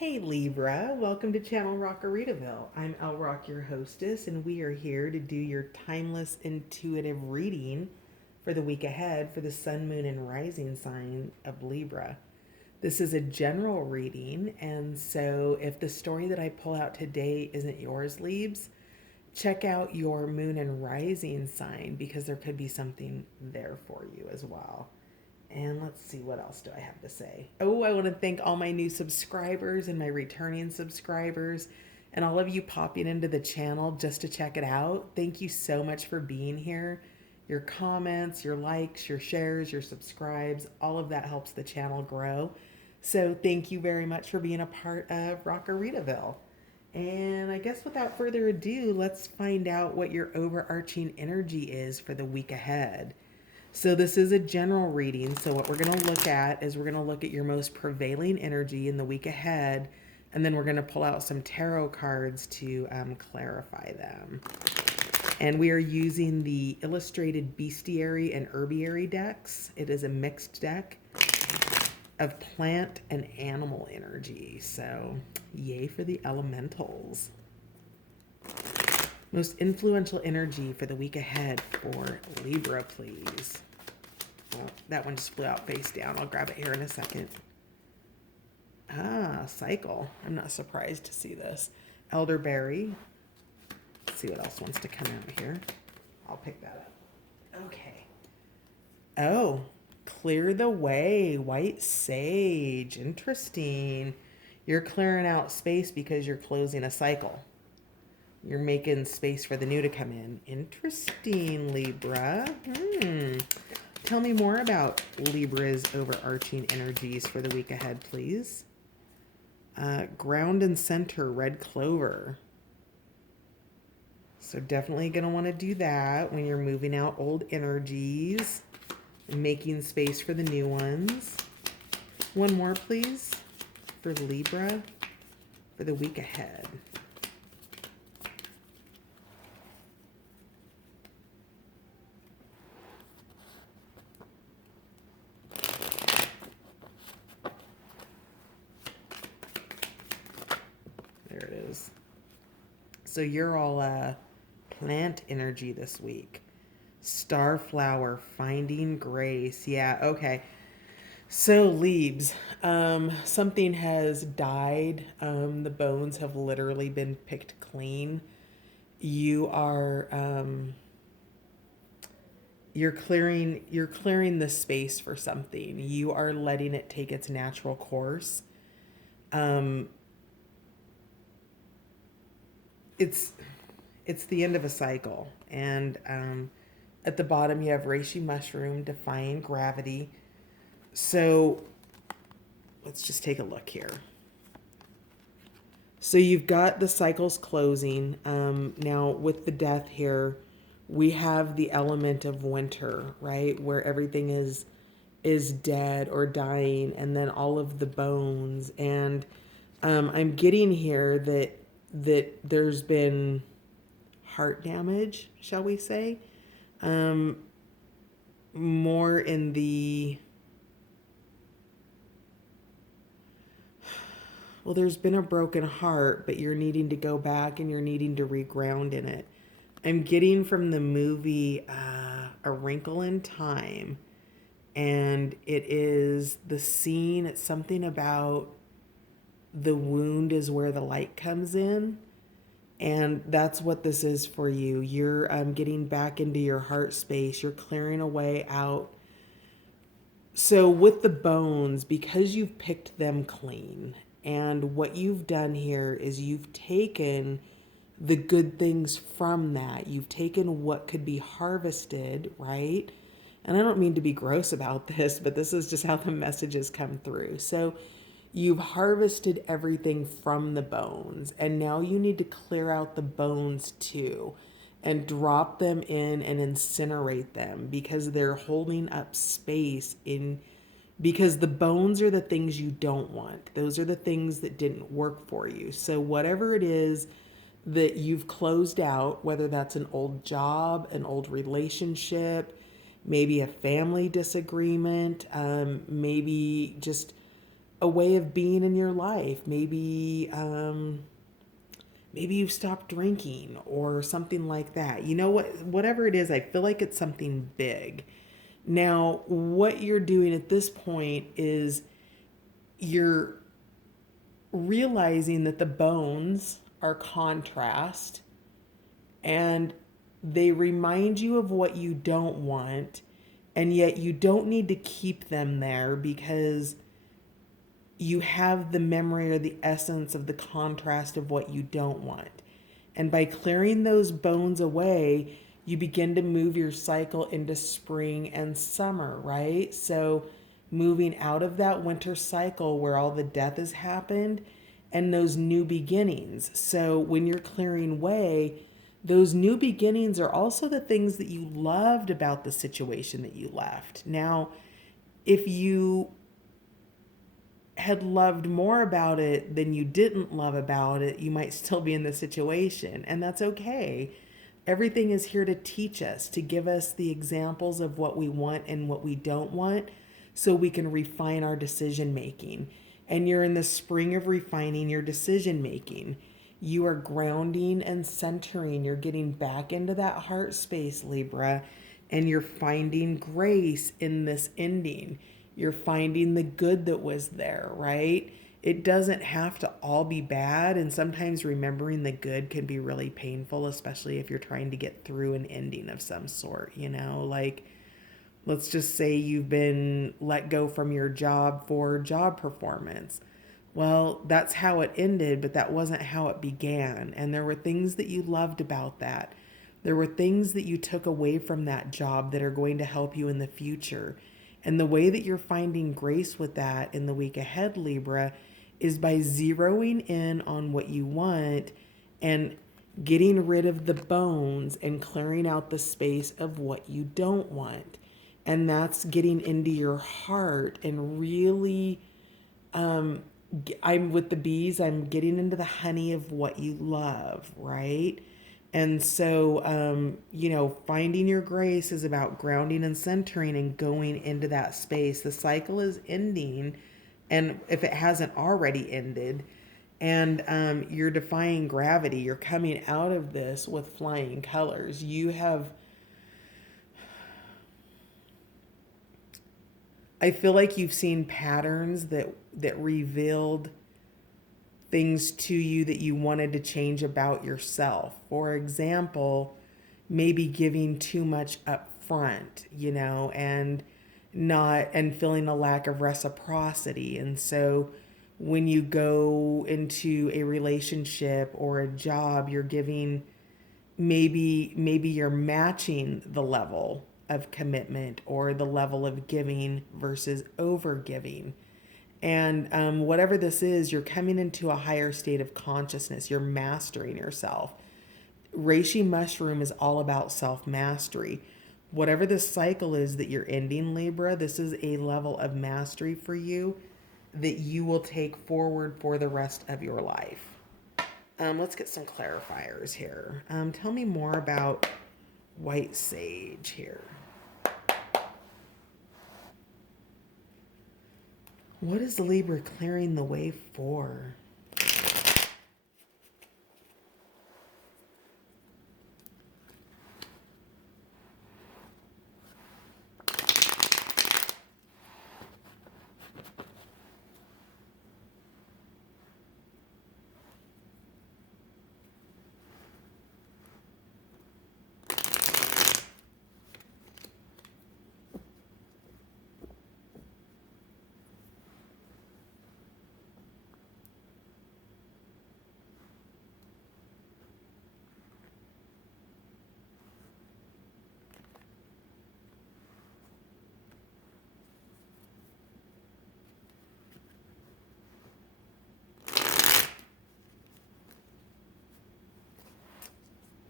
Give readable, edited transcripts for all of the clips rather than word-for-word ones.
Hey Libra, welcome to Channel Rockaritaville. I'm El Rock, your hostess, and we are here to do your timeless intuitive reading for the week ahead for the sun, moon, and rising sign of Libra. This is a general reading, and so if the story that I pull out today isn't yours, Libs, check out your moon and rising sign because there could be something there for you as well. And let's see, what else do I have to say? Oh, I want to thank all my new subscribers and my returning subscribers and all of you popping into the channel just to check it out. Thank you so much for being here. Your comments, your likes, your shares, your subscribes, all of that helps the channel grow. So thank you very much for being a part of Rockaritaville. And I guess without further ado, let's find out what your overarching energy is for the week ahead. So this is a general reading. So what we're going to look at is we're going to look at your most prevailing energy in the week ahead, and then we're going to pull out some tarot cards to clarify them. And we are using the Illustrated Bestiary and Herbiary decks. It is a mixed deck of plant and animal energy. So yay for the elementals. Most influential energy for the week ahead for Libra, please. Well, that one just flew out face down. I'll grab it here in a second. Cycle. I'm not surprised to see this. Elderberry. Let's see what else wants to come out here. I'll pick that up. Okay. Oh, clear the way. White sage. Interesting. You're clearing out space because you're closing a cycle. You're making space for the new to come in. Interesting, Libra. Tell me more about Libra's overarching energies for the week ahead, please. Ground and center, red clover. So definitely going to want to do that when you're moving out old energies and making space for the new ones. One more, please, for Libra for the week ahead. There it is. So you're all plant energy this week. Starflower, finding grace. Yeah, okay. So leaves. Something has died. The bones have literally been picked clean. You are you're clearing the space for something. You are letting it take its natural course. It's the end of a cycle, and at the bottom you have reishi mushroom, defying gravity. So let's just take a look here. So you've got the cycles closing. Now with the death here, we have the element of winter, right, where everything is dead or dying, and then all of the bones. And I'm getting here that there's been heart damage, shall we say, more in the, well, there's been a broken heart, but you're needing to go back and you're needing to reground in it. I'm getting from the movie A Wrinkle in Time, and it is the scene, it's something about the wound is where the light comes in. And that's what this is for you. You're getting back into your heart space. You're clearing away out. So with the bones, because you've picked them clean, and what you've done here is you've taken the good things from that. You've taken what could be harvested, right? And I don't mean to be gross about this, but this is just how the messages come through. So you've harvested everything from the bones, and now you need to clear out the bones too and drop them in and incinerate them because they're holding up space in, because the bones are the things you don't want. Those are the things that didn't work for you. So whatever it is that you've closed out, whether that's an old job, an old relationship, maybe a family disagreement, maybe just a way of being in your life. Maybe you've stopped drinking or something like that. You know what? Whatever it is, I feel like it's something big. Now, what you're doing at this point is you're realizing that the bones are contrast and they remind you of what you don't want, and yet you don't need to keep them there because you have the memory or the essence of the contrast of what you don't want. And by clearing those bones away, you begin to move your cycle into spring and summer, right? So moving out of that winter cycle where all the death has happened and those new beginnings. So when you're clearing away, those new beginnings are also the things that you loved about the situation that you left. Now, if you had loved more about it than you didn't love about it, you might still be in the situation. And that's okay. Everything is here to teach us, to give us the examples of what we want and what we don't want so we can refine our decision making. And you're in the spring of refining your decision making. You are grounding and centering. You're getting back into that heart space, Libra, and you're finding grace in this ending. You're finding the good that was there, right? It doesn't have to all be bad. And sometimes remembering the good can be really painful, especially if you're trying to get through an ending of some sort, like let's just say you've been let go from your job for job performance. Well, that's how it ended, but that wasn't how it began. And there were things that you loved about that. There were things that you took away from that job that are going to help you in the future. And the way that you're finding grace with that in the week ahead, Libra, is by zeroing in on what you want and getting rid of the bones and clearing out the space of what you don't want. And that's getting into your heart and really, I'm with the bees, I'm getting into the honey of what you love, right? And so, finding your grace is about grounding and centering and going into that space. The cycle is ending, and if it hasn't already ended, and you're defying gravity, you're coming out of this with flying colors. I feel like you've seen patterns that revealed things to you that you wanted to change about yourself. For example, maybe giving too much up front, and feeling a lack of reciprocity. And so when you go into a relationship or a job, you're giving, maybe you're matching the level of commitment or the level of giving versus over giving. And whatever this is, you're coming into a higher state of consciousness. You're mastering yourself. Reishi mushroom is all about self mastery. Whatever the cycle is that you're ending, Libra, this is a level of mastery for you that you will take forward for the rest of your life. Let's get some clarifiers here. Tell me more about white sage here. What is Libra clearing the way for?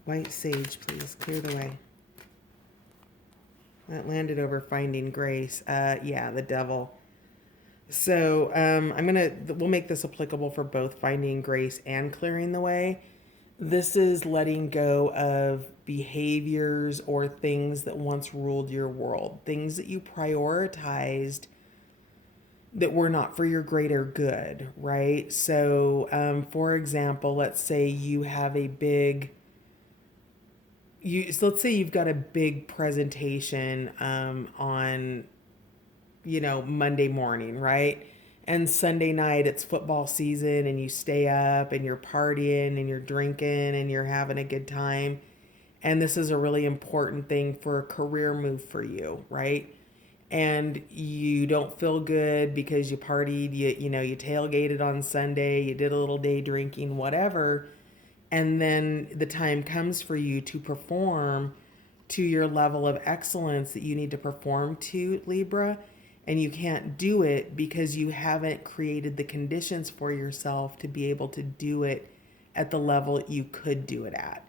White sage, please. Clear the way. That landed over finding grace. Yeah, the devil. So we'll make this applicable for both finding grace and clearing the way. This is letting go of behaviors or things that once ruled your world, things that you prioritized that were not for your greater good, right? So, for example, let's say you have a big so let's say you've got a big presentation on Monday morning, right? And Sunday night it's football season and you stay up and you're partying and you're drinking and you're having a good time. And this is a really important thing for a career move for you, right? And you don't feel good because you partied, you tailgated on Sunday, you did a little day drinking, whatever, and then the time comes for you to perform to your level of excellence that you need to perform to, Libra, and you can't do it because you haven't created the conditions for yourself to be able to do it at the level you could do it at.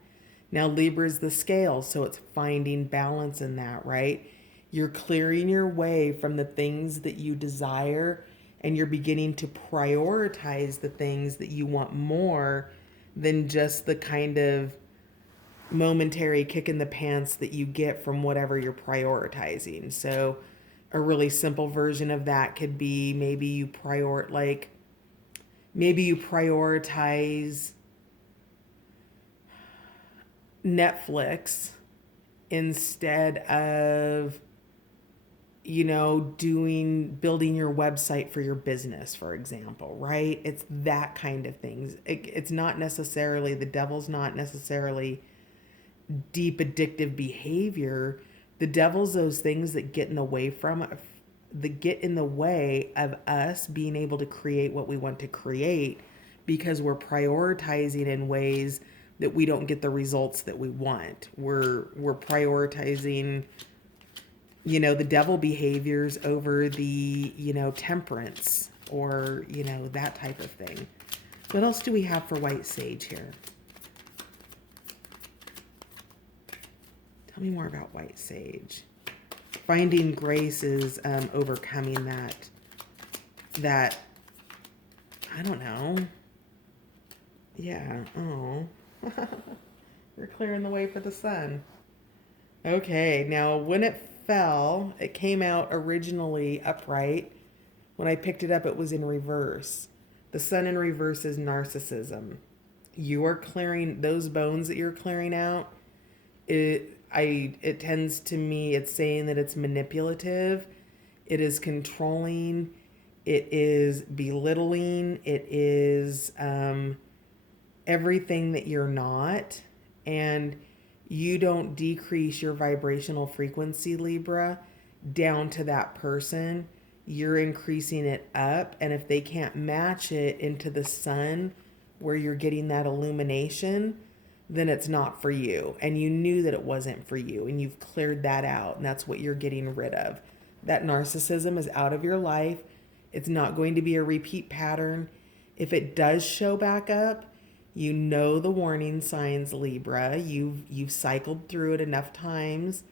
Now, Libra is the scale, so it's finding balance in that, right? You're clearing your way from the things that you desire, and you're beginning to prioritize the things that you want more than just the kind of momentary kick in the pants that you get from whatever you're prioritizing. So, a really simple version of that could be maybe you prioritize Netflix instead of building your website for your business, for example, right? It's that kind of things. It's not necessarily, the devil's not necessarily deep addictive behavior. The devil's those things that get in the way of us being able to create what we want to create, because we're prioritizing in ways that we don't get the results that we want. We're prioritizing the devil behaviors over the temperance, or that type of thing. What else do we have for white sage here? Tell me more about white sage. Finding grace is overcoming that I don't know. Yeah. Oh. You're clearing the way for the sun. Okay, now when it fell, it came out originally upright. When I picked it up, it was in reverse. The sun in reverse is narcissism. You are clearing those bones that you're clearing out. It tends to me, it's saying that it's manipulative, it is controlling, it is belittling, it is everything that you're not. And you don't decrease your vibrational frequency, Libra, down to that person. You're increasing it up. And if they can't match it into the sun where you're getting that illumination, then it's not for you. And you knew that it wasn't for you, and you've cleared that out. And that's what you're getting rid of. That narcissism is out of your life. It's not going to be a repeat pattern. If it does show back up, you know the warning signs, Libra. You've cycled through it enough times.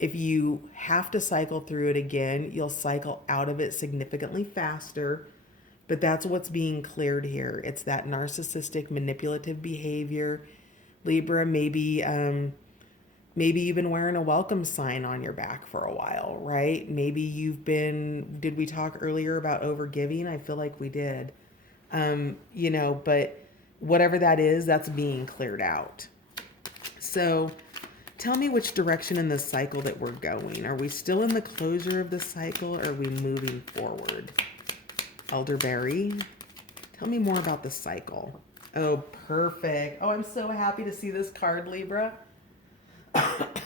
If you have to cycle through it again, you'll cycle out of it significantly faster. But that's what's being cleared here. It's that narcissistic, manipulative behavior. Libra, maybe you've been wearing a welcome sign on your back for a while, right? Maybe did we talk earlier about overgiving? I feel like we did. But whatever that is, that's being cleared out. So tell me which direction in the cycle that we're going. Are we still in the closure of the cycle, or are we moving forward? Elderberry, tell me more about the cycle. Oh, perfect. Oh, I'm so happy to see this card, Libra.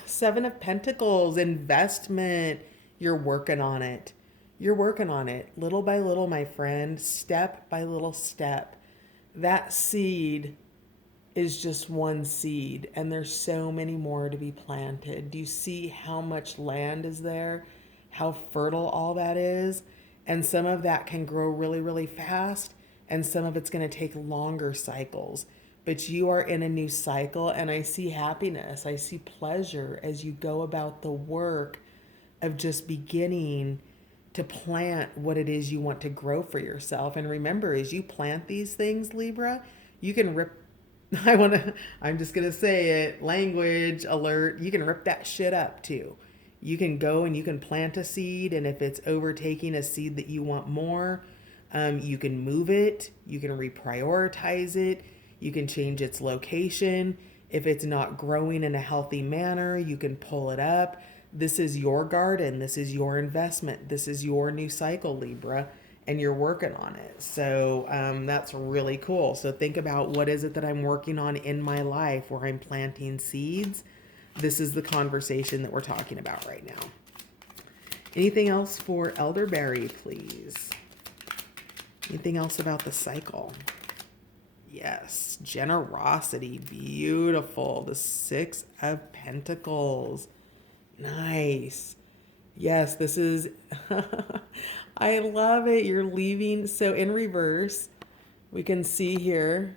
Seven of Pentacles, investment. You're working on it. You're working on it. Little by little, my friend. Step by little step. That seed is just one seed, and there's so many more to be planted. Do you see how much land is there? How fertile all that is? And some of that can grow really, really fast, and some of it's going to take longer cycles. But you are in a new cycle, and I see happiness. I see pleasure as you go about the work of just beginning to plant what it is you want to grow for yourself. And remember, as you plant these things, Libra, you can rip I'm just going to say it, language alert, you can rip that shit up too. You can go and you can plant a seed, and if it's overtaking a seed that you want more, you can move it, you can reprioritize it, you can change its location. If it's not growing in a healthy manner, you can pull it up. This is your garden, this is your investment, this is your new cycle, Libra, and you're working on it. So that's really cool. So think about, what is it that I'm working on in my life where I'm planting seeds? This is the conversation that we're talking about right now. Anything else for elderberry, please? Anything else about the cycle? Yes, generosity, beautiful. The Six of Pentacles, nice. Yes, this is, I love it. You're leaving. So in reverse, we can see here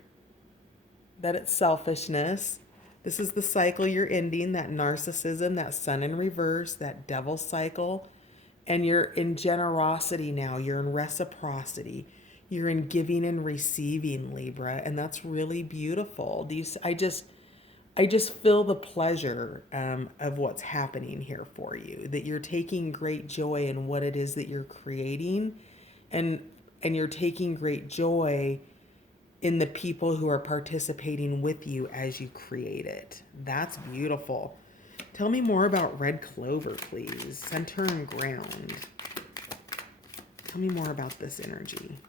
that it's selfishness. This is the cycle you're ending, that narcissism, that sun in reverse, that devil cycle. And you're in generosity now. You're in reciprocity. You're in giving and receiving, Libra. And that's really beautiful. I just feel the pleasure of what's happening here for you, that you're taking great joy in what it is that you're creating, and you're taking great joy in the people who are participating with you as you create it. That's beautiful. Tell me more about red clover, please. Center and ground. Tell me more about this energy.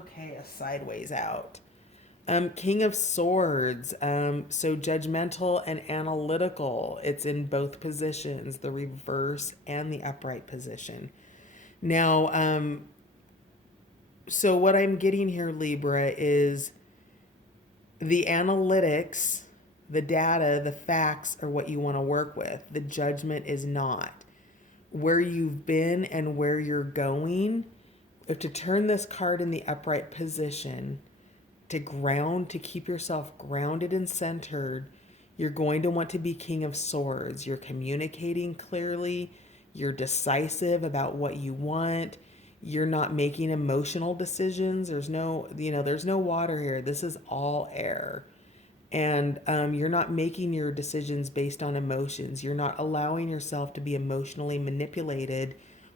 Okay, a sideways out. King of Swords. So judgmental and analytical. It's in both positions, the reverse and the upright position. Now, so what I'm getting here, Libra, is the analytics, the data, the facts are what you want to work with. The judgment is not. Where you've been and where you're going, if to turn this card in the upright position, to ground, to keep yourself grounded and centered, you're going to want to be King of Swords. You're communicating clearly. You're decisive about what you want. You're not making emotional decisions. There's no water here. This is all air. And you're not making your decisions based on emotions. You're not allowing yourself to be emotionally manipulated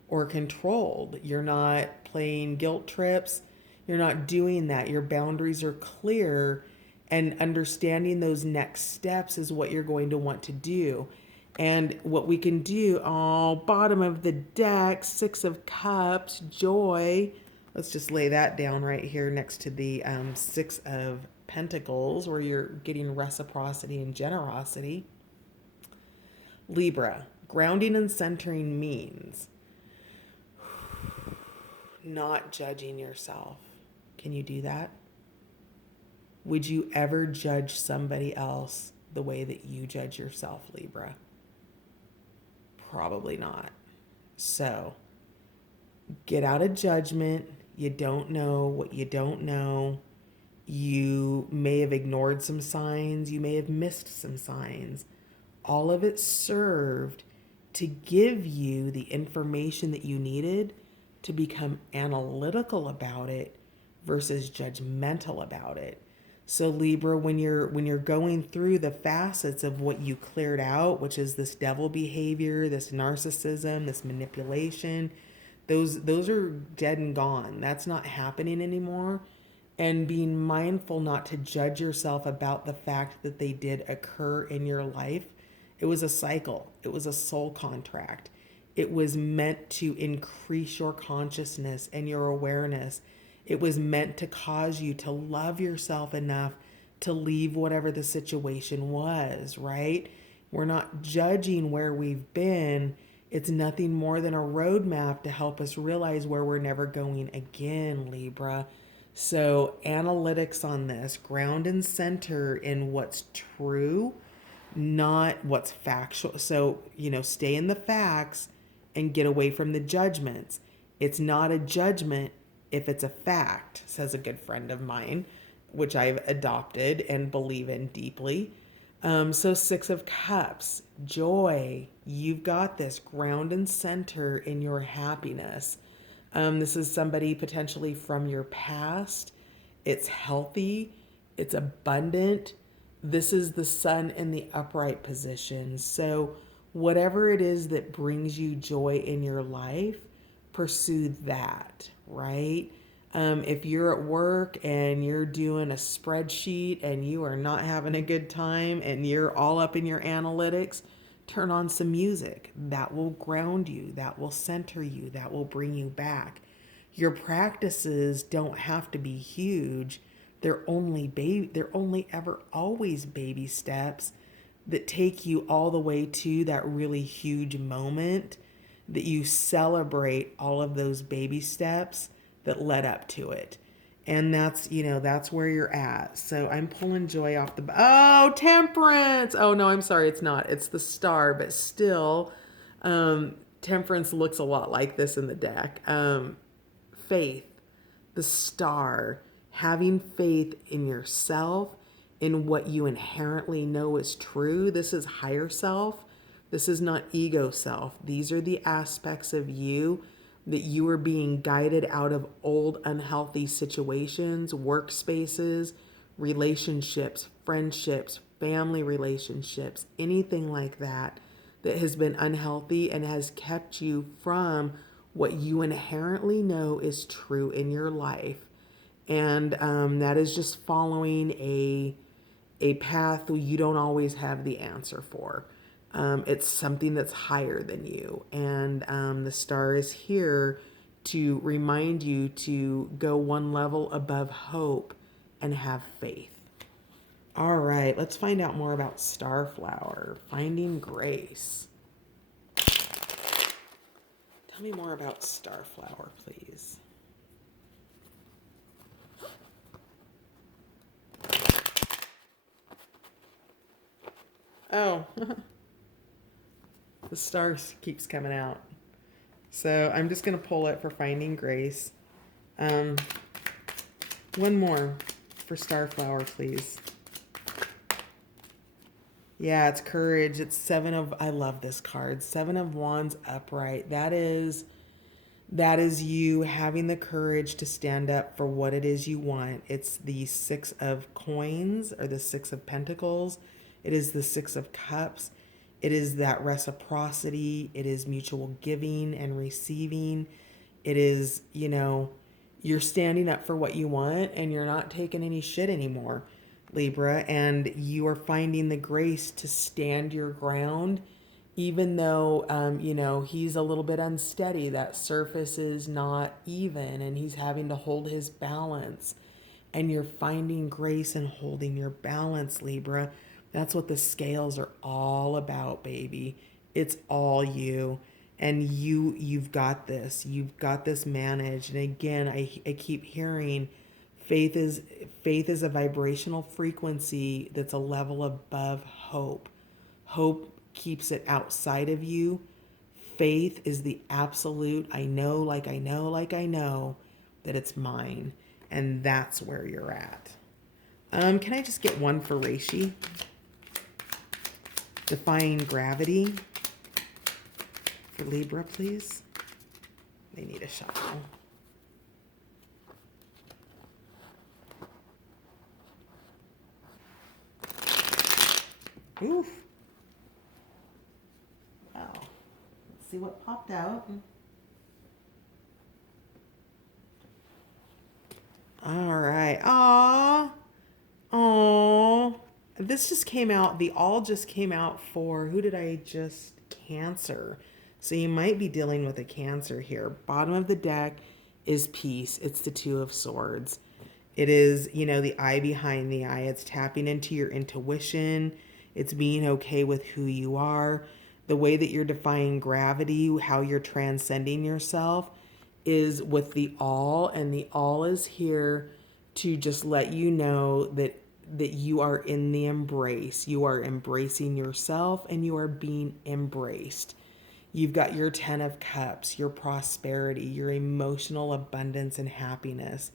or controlled. You're not playing guilt trips. You're not doing that. Your boundaries are clear, and understanding those next steps is what you're going to want to do. And what we can do, bottom of the deck, Six of Cups, joy. Let's just lay that down right here next to the Six of Pentacles, where you're getting reciprocity and generosity. Libra, grounding and centering means not judging yourself. Can you do that? Would you ever judge somebody else the way that you judge yourself, Libra? Probably not. So, get out of judgment. You don't know what you don't know. You may have ignored some signs. You may have missed some signs. All of it served to give you the information that you needed to become analytical about it versus judgmental about it. So Libra, when you're going through the facets of what you cleared out, which is this devil behavior, this narcissism, this manipulation, those are dead and gone. That's not happening anymore. And being mindful not to judge yourself about the fact that they did occur in your life. It was a cycle. It was a soul contract. It was meant to increase your consciousness and your awareness. It was meant to cause you to love yourself enough to leave whatever the situation was, right? We're not judging where we've been. It's nothing more than a roadmap to help us realize where we're never going again, Libra. So analytics on this, ground and center in what's true, not what's factual. So, stay in the facts and get away from the judgments. It's not a judgment if it's a fact, says a good friend of mine, which I've adopted and believe in deeply. So Six of Cups, joy. You've got this, ground and center in your happiness. This is somebody potentially from your past. It's healthy. It's abundant. This is the sun in the upright position. So whatever it is that brings you joy in your life, pursue that, right? If you're at work and you're doing a spreadsheet and you are not having a good time and you're all up in your analytics, turn on some music. That will ground you, that will center you, that will bring you back. Your practices don't have to be huge. They're only ever always baby steps that take you all the way to that really huge moment that you celebrate all of those baby steps that led up to it. And that's where you're at. So I'm pulling joy off the, oh, temperance. Oh, no, I'm sorry. It's not. It's the star, but still, temperance looks a lot like this in the deck. Faith, the star, having faith in yourself, in what you inherently know is true. This is higher self. This is not ego self. These are the aspects of you that you are being guided out of old unhealthy situations, workspaces, relationships, friendships, family relationships, anything like that that has been unhealthy and has kept you from what you inherently know is true in your life. And that is just following a path you don't always have the answer for. It's something that's higher than you. And the star is here to remind you to go one level above hope and have faith. All right, let's find out more about Starflower, Finding Grace. Tell me more about Starflower, please. Oh, the star keeps coming out. So I'm just going to pull it for Finding Grace. One more for Starflower, please. Yeah, it's courage. It's I love this card. 7 of Wands upright. That is you having the courage to stand up for what it is you want. It's the 6 of coins or the 6 of pentacles. It is the 6 of cups. It is that reciprocity. It is mutual giving and receiving. It is, you're standing up for what you want and you're not taking any shit anymore, Libra. And you are finding the grace to stand your ground, even though, he's a little bit unsteady. That surface is not even and he's having to hold his balance. And you're finding grace and holding your balance, Libra. That's what the scales are all about, baby. It's all you. And you've got this. You've got this managed. And again, I keep hearing faith is a vibrational frequency that's a level above hope. Hope keeps it outside of you. Faith is the absolute, I know, like I know, like I know that it's mine. And that's where you're at. Can I just get one for Reishi? Defying Gravity for Libra, please. They need a shuffle. Oof. Wow. Let's see what popped out. All right. Aww. Aww. This just came out. The all just came out for, who did I just? Cancer. So you might be dealing with a Cancer here. Bottom of the deck is peace. It's the 2 of Swords. It is, the eye behind the eye. It's tapping into your intuition. It's being okay with who you are. The way that you're defying gravity, how you're transcending yourself is with the all. And the all is here to just let you know that you are in the embrace. You are embracing yourself and you are being embraced. You've got your 10 of Cups, your prosperity, your emotional abundance and happiness.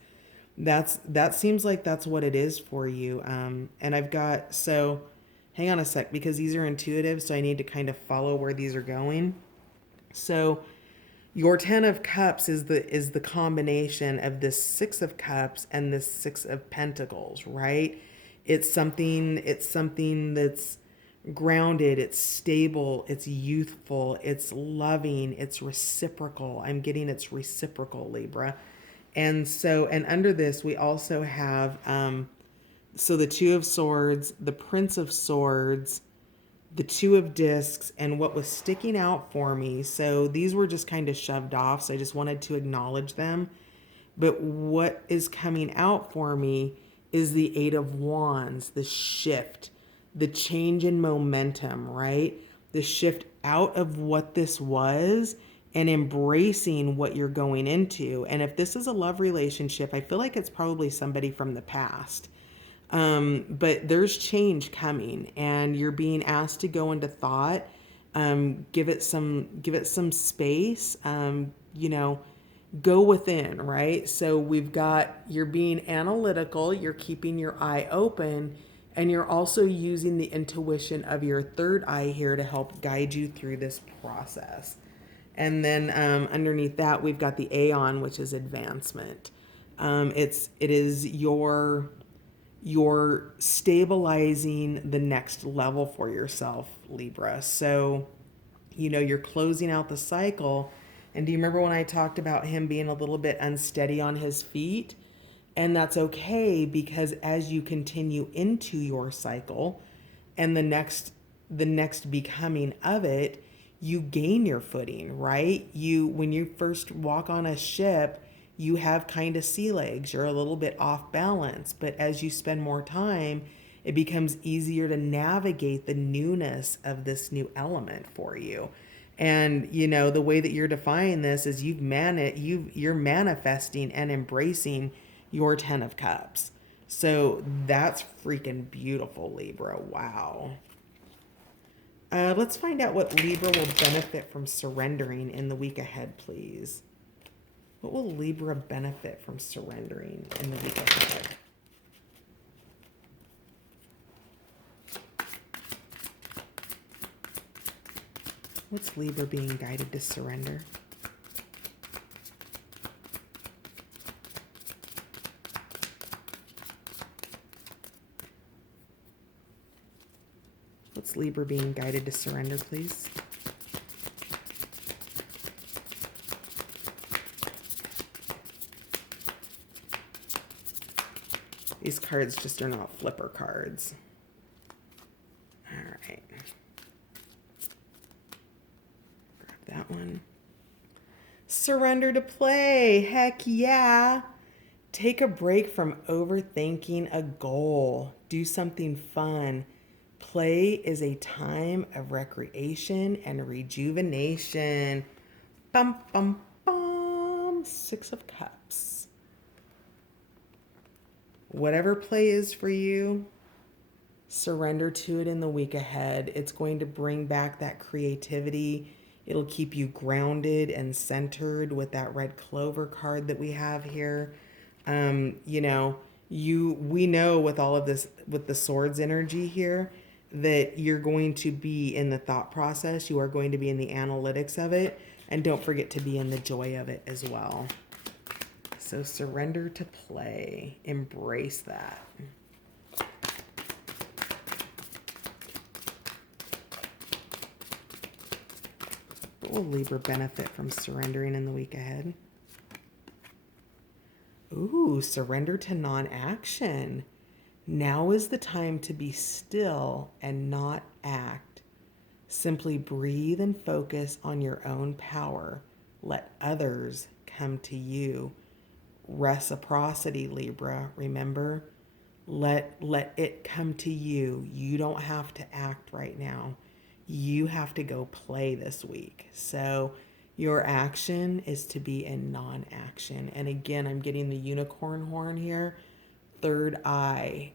That seems like that's what it is for you. And I've got, so hang on a sec because these are intuitive, so I need to kind of follow where these are going. So your 10 of Cups is the combination of this 6 of Cups and this 6 of Pentacles, right? It's something that's grounded, it's stable, it's youthful, it's loving, it's reciprocal. I'm getting it's reciprocal, Libra. And so, and under this, we also have, so the Two of Swords, the Prince of Swords, the Two of Discs, and what was sticking out for me. So these were just kind of shoved off. So I just wanted to acknowledge them. But what is coming out for me is the Eight of Wands, the shift, the change in momentum, right? The shift out of what this was and embracing what you're going into. And if this is a love relationship, I feel like it's probably somebody from the past. But there's change coming, and you're being asked to go into thought. Give it some space. Go within, right? So we've got, you're being analytical, you're keeping your eye open, and you're also using the intuition of your third eye here to help guide you through this process. And then underneath that, we've got the Aeon, which is advancement. It is you're stabilizing the next level for yourself, Libra. So, you're closing out the cycle. And do you remember when I talked about him being a little bit unsteady on his feet? And that's okay, because as you continue into your cycle and the next becoming of it, you gain your footing, right? When you first walk on a ship, you have kind of sea legs. You're a little bit off balance, but as you spend more time, it becomes easier to navigate the newness of this new element for you. And the way that you're defining this is you're manifesting and embracing your 10 of cups. So that's freaking beautiful, Libra. Wow. Let's find out what Libra will benefit from surrendering in the week ahead, please. What will Libra benefit from surrendering in the week ahead? What's Libra being guided to surrender? What's Libra being guided to surrender, please? These cards just are not flipper cards. All right. Grab that one. Surrender to play. Heck yeah. Take a break from overthinking a goal. Do something fun. Play is a time of recreation and rejuvenation. Bum, bum, bum. Six of Cups. Whatever play is for you, surrender to it in the week ahead. It's going to bring back that creativity. It'll keep you grounded and centered with that red clover card that we have here. We know with all of this, with the swords energy here, that you're going to be in the thought process. You are going to be in the analytics of it. And don't forget to be in the joy of it as well. So surrender to play. Embrace that. What will Libra benefit from surrendering in the week ahead? Ooh, surrender to non-action. Now is the time to be still and not act. Simply breathe and focus on your own power. Let others come to you. Reciprocity, Libra. Remember, let it come to you. You don't have to act right now. You have to go play this week. So your action is to be in non-action. And again, I'm getting the unicorn horn here. Third eye.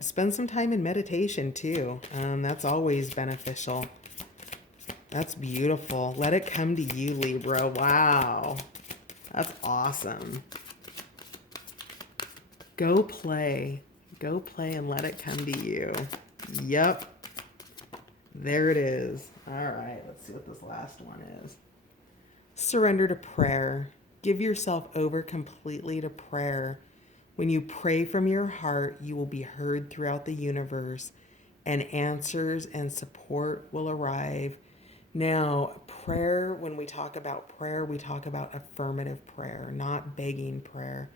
Spend some time in meditation too. That's always beneficial. That's beautiful. Let it come to you, Libra. Wow. That's awesome. Go play. Go play and let it come to you. Yep. There it is. All right. Let's see what this last one is. Surrender to prayer. Give yourself over completely to prayer. When you pray from your heart, you will be heard throughout the universe, and answers and support will arrive. Now, prayer, when we talk about prayer, we talk about affirmative prayer, not begging prayer.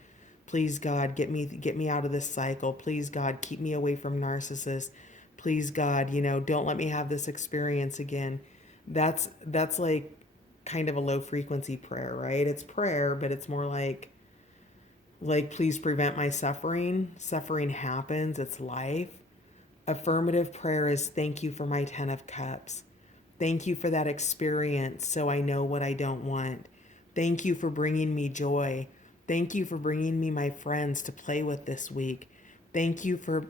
Please God, get me out of this cycle. Please God, keep me away from narcissists. Please God, don't let me have this experience again. That's like kind of a low frequency prayer, right? It's prayer, but it's more like please prevent my suffering. Suffering happens, it's life. Affirmative prayer is thank you for my 10 of cups. Thank you for that experience so I know what I don't want. Thank you for bringing me joy. Thank you for bringing me my friends to play with this week. Thank you for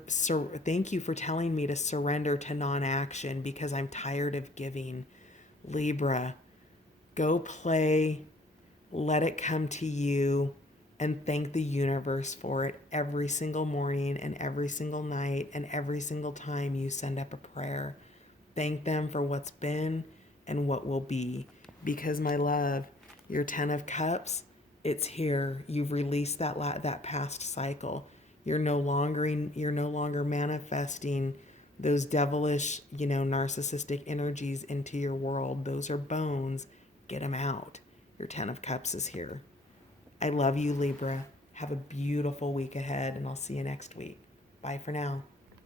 telling me to surrender to non-action because I'm tired of giving. Libra, go play, let it come to you, and thank the universe for it every single morning and every single night and every single time you send up a prayer. Thank them for what's been and what will be. Because, my love, your 10 of cups, it's here. You've released that past cycle. You're no longer manifesting those devilish, narcissistic energies into your world. Those are bones. Get them out. Your 10 of cups is here. I love you, Libra. Have a beautiful week ahead, and I'll see you next week. Bye for now.